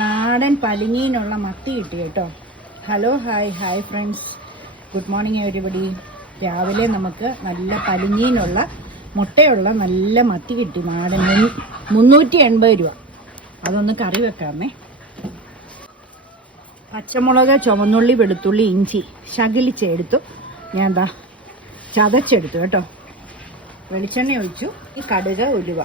നാടൻ പലിങ്ങീനുള്ള മത്തി കിട്ടി കേട്ടോ. Hello hi hi friends good morning everybody രാവിലെ നമുക്ക് നല്ല പലിങ്ങീനുള്ള മുട്ടയുള്ള നല്ല മത്തി കിട്ടി. നാടൻ മുന്നൂറ്റി എൺപത് രൂപ. അതൊന്ന് കറി വെക്കാമേ. പച്ചമുളക് ചുവന്നുള്ളി വെളുത്തുള്ളി ഇഞ്ചി ശകലിച്ചെടുത്തു ഞാൻ എന്താ ചതച്ചെടുത്തു കേട്ടോ. വെളിച്ചെണ്ണ ഒഴിച്ചു. ഈ കടുക് ഉലുവ.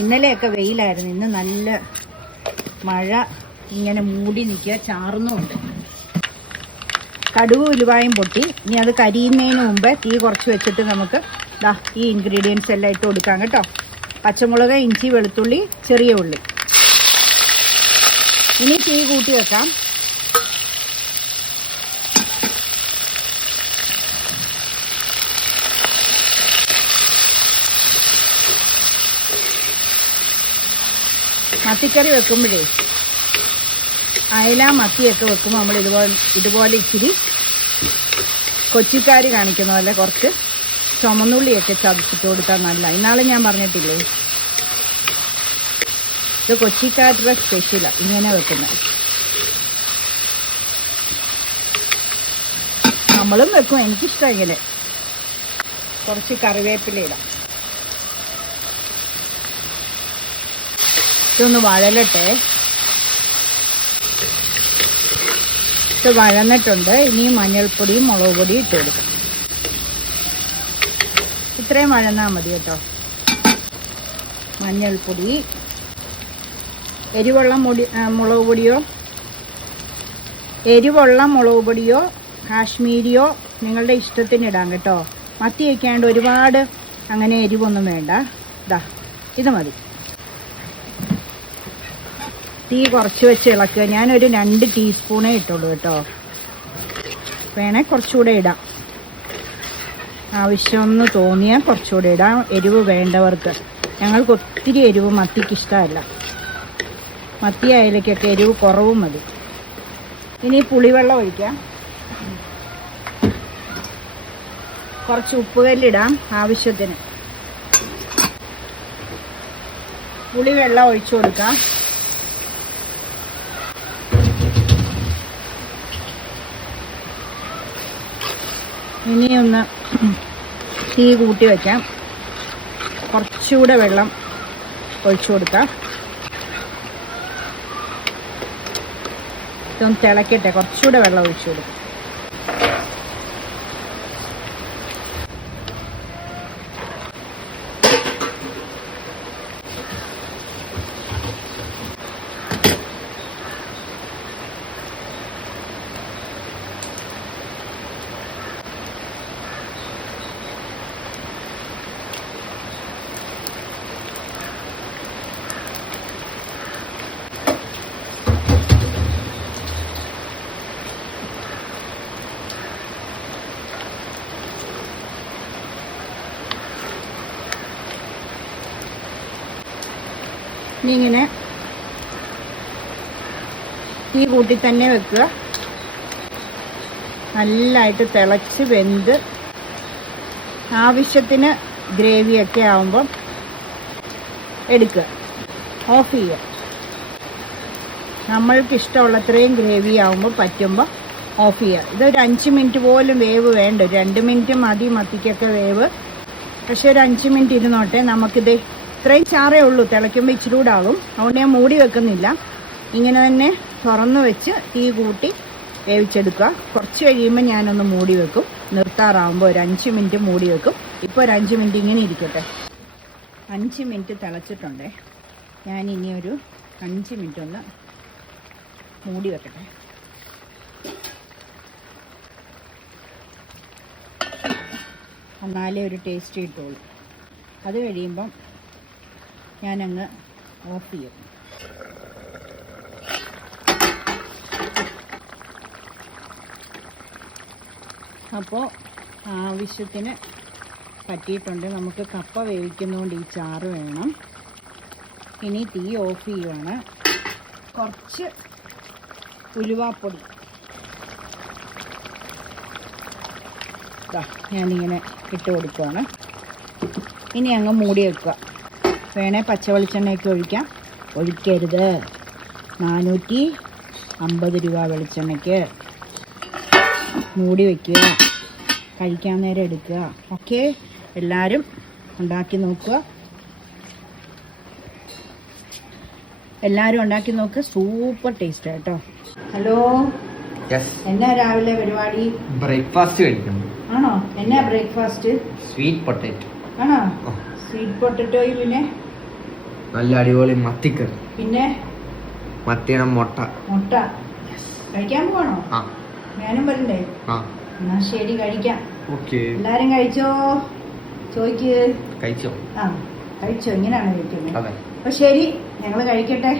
ഇന്നലെയൊക്കെ വെയിലായിരുന്നു. ഇന്ന് നല്ല മഴ ഇങ്ങനെ മൂടി നിൽക്കുക ചാർന്നുമുണ്ട് കടുവ് ഉലുവായും പൊട്ടി. ഇനി അത് കരിയുന്നതിന് മുമ്പ് തീ കുറച്ച് വെച്ചിട്ട് നമുക്ക് ദാ ഈ ഇൻഗ്രീഡിയൻസ് എല്ലാം ഇട്ട് കൊടുക്കാം കേട്ടോ. പച്ചമുളക് ഇഞ്ചി വെളുത്തുള്ളി ചെറിയ ഉള്ളി. ഇനി തീ കൂട്ടി വെക്കാം. മത്തിക്കറി വെക്കുമ്പോഴേ അയല മത്തിയൊക്കെ വെക്കുമ്പോൾ നമ്മൾ ഇതുപോലെ ഇതുപോലെ ഇച്ചിരി കൊച്ചിക്കാർ കാണിക്കുന്ന പോലെ കുറച്ച് ചുമന്നുള്ളിയൊക്കെ ചതച്ചിട്ട് കൊടുത്താൽ നല്ല ഇന്നാളെ ഞാൻ പറഞ്ഞിട്ടില്ലേ? ഇത് കൊച്ചിക്കാരുടെ സ്പെഷ്യലാണ് ഇങ്ങനെ വെക്കുന്നത്. നമ്മളും വെക്കും. എനിക്കിഷ്ടം ഇങ്ങനെ. കുറച്ച് കറിവേപ്പില ഇടാം. ഇതൊന്ന് വഴലട്ടെ. ഇത് വഴന്നിട്ടുണ്ട്. ഇനി മഞ്ഞൾപ്പൊടിയും മുളക് പൊടിയും ഇട്ട് കൊടുക്കാം. ഇത്രയും വഴന്നാൽ മതി കേട്ടോ. മഞ്ഞൾപ്പൊടി. എരിവെള്ളം മുടി മുളക് പൊടിയോ? എരിവുള്ള മുളക് പൊടിയോ? കാശ്മീരിയോ? നിങ്ങളുടെ ഇഷ്ടത്തിന് ഇടാം കേട്ടോ. മത്തി വയ്ക്കാണ്ട് ഒരുപാട് അങ്ങനെ എരിവൊന്നും വേണ്ട. ഇതാ ഇത് മതി. തീ കുറച്ച് വെച്ച് ഇളക്കുക. ഞാനൊരു രണ്ട് ടീസ്പൂണേ ഇട്ടുള്ളൂ കേട്ടോ. വേണേൽ കുറച്ചുകൂടെ ഇടാം. ആവശ്യമെന്ന് തോന്നിയാൽ കുറച്ചുകൂടെ ഇടാം. എരിവ് വേണ്ടവർക്ക്. ഞങ്ങൾക്ക് ഒത്തിരി എരിവ് മത്തിക്ക് ഇഷ്ടമല്ല. മത്തി അയലക്കൊക്കെ എരിവ് കുറവും മതി. ഇനി പുളിവെള്ളം ഒഴിക്കാം. കുറച്ച് ഉപ്പുകല്ലിടാം ആവശ്യത്തിന്. പുളിവെള്ളം ഒഴിച്ചു കൊടുക്കാം. ഇനി ഒന്ന് തീ കൂട്ടി വയ്ക്കാം കുറച്ചുകൂടെ വെള്ളം ഒഴിച്ചു കൊടുക്കാം. ഇതൊന്ന് തിളക്കട്ടെ കുറച്ചുകൂടെ വെള്ളം ഒഴിച്ചു കൊടുക്കാം. ഇങ്ങനെ ഈ കൂട്ടി തന്നെ വെക്കുക. നല്ലതായിട്ട് തിളച്ച് വെന്ത് ആവശ്യത്തിന് ഗ്രേവിയൊക്കെ ആവുമ്പം എടുക്കുക. ഓഫ് ചെയ്യുക. നമ്മൾക്ക് ഇഷ്ടമുള്ളത്രയും ഗ്രേവി ആവുമ്പോൾ പറ്റുമ്പോൾ ഓഫ് ചെയ്യുക. ഇതൊരു അഞ്ച് മിനിറ്റ് പോലും വേവ് വേണ്ട. രണ്ട് മിനിറ്റ് മതി മത്തിക്കൊക്കെ വേവ്. പക്ഷെ ഒരു അഞ്ച് മിനിറ്റ് ഇരുന്നോട്ടെ നമുക്കിത് ഇത്രയും ചാറേ ഉള്ളൂ. തിളയ്ക്കുമ്പോൾ ഇച്ചിരി ആകും അതുകൊണ്ട് ഞാൻ മൂടി വെക്കുന്നില്ല. ഇങ്ങനെ തന്നെ തുറന്ന് വെച്ച് തീ കൂട്ടി വേവിച്ചെടുക്കുക. കുറച്ച് കഴിയുമ്പോൾ ഞാനൊന്ന് മൂടി വെക്കും. നിർത്താറാവുമ്പോൾ ഒരു അഞ്ച് മിനിറ്റ് മൂടി വെക്കും. ഇപ്പോൾ ഒരു അഞ്ച് മിനിറ്റ് ഇങ്ങനെ ഇരിക്കട്ടെ. അഞ്ച് മിനിറ്റ് തിളച്ചിട്ടുണ്ടേ. ഇനി ഒരു അഞ്ച് മിനിറ്റ് ഒന്ന് മൂടി വെക്കട്ടെ. എന്നാലേ ഒരു ടേസ്റ്റ് കിട്ടുള്ളൂ. അത് കഴിയുമ്പം ഞാനങ്ങ് ഓഫ് ചെയ്യും. അപ്പോൾ ആവശ്യത്തിന് പറ്റിയിട്ടുണ്ട്. നമുക്ക് കപ്പ വേവിക്കുന്നതുകൊണ്ട് ഈ ചാറ് വേണം. ഇനി തീ ഓഫ് ചെയ്യുവാണ്. കുറച്ച് ഉലുവാപ്പൊടി. ഞാനിങ്ങനെ ഇട്ട് കൊടുക്കുവാണ്. ഇനി അങ്ങ് മൂടി വെക്കുക. വേണേ പച്ച വെളിച്ചെണ്ണയൊക്കെ ഒഴിക്കാം. ഒഴിക്കരുത്. നാനൂറ്റി അമ്പത് രൂപ വെളിച്ചെണ്ണയ്ക്ക് മൂടി വയ്ക്കുക കഴിക്കാൻ നേരം എടുക്കുക. ഓക്കെ? എല്ലാവരും ഉണ്ടാക്കി നോക്കുക. എല്ലാവരും ഉണ്ടാക്കി നോക്കുക സൂപ്പർ ടേസ്റ്റ് കേട്ടോ. ഹലോ? എന്നാ രാവിലെ പരിപാടി? ബ്രേക്ക്ഫാസ്റ്റ് കഴിക്കുന്നു ആണോ? എന്നാ ബ്രേക്ക്ഫാസ്റ്റ്? സ്വീറ്റ് പൊട്ടേറ്റോ ആണോ? സ്വീറ്റ് പൊട്ടറ്റോയും പിന്നെ നല്ല അടിപൊളി മത്തിക്കറി പിന്നെ? മത്തിയുടെ മുട്ട. മുട്ട. കഴിക്കാൻ പോകണോ ആ. ഞാനും വരണ്ടേ? ആ. എന്നാ ശരി കഴിക്കാം. ഓക്കെ. എല്ലാരും കഴിച്ചോ? ചോദിക്ക് കഴിച്ചോ? ആ കഴിച്ചോ? ഇങ്ങനെയാണ് കഴിക്കുന്നത്. അപ്പൊ ശരി ഞങ്ങൾ കഴിക്കട്ടെ.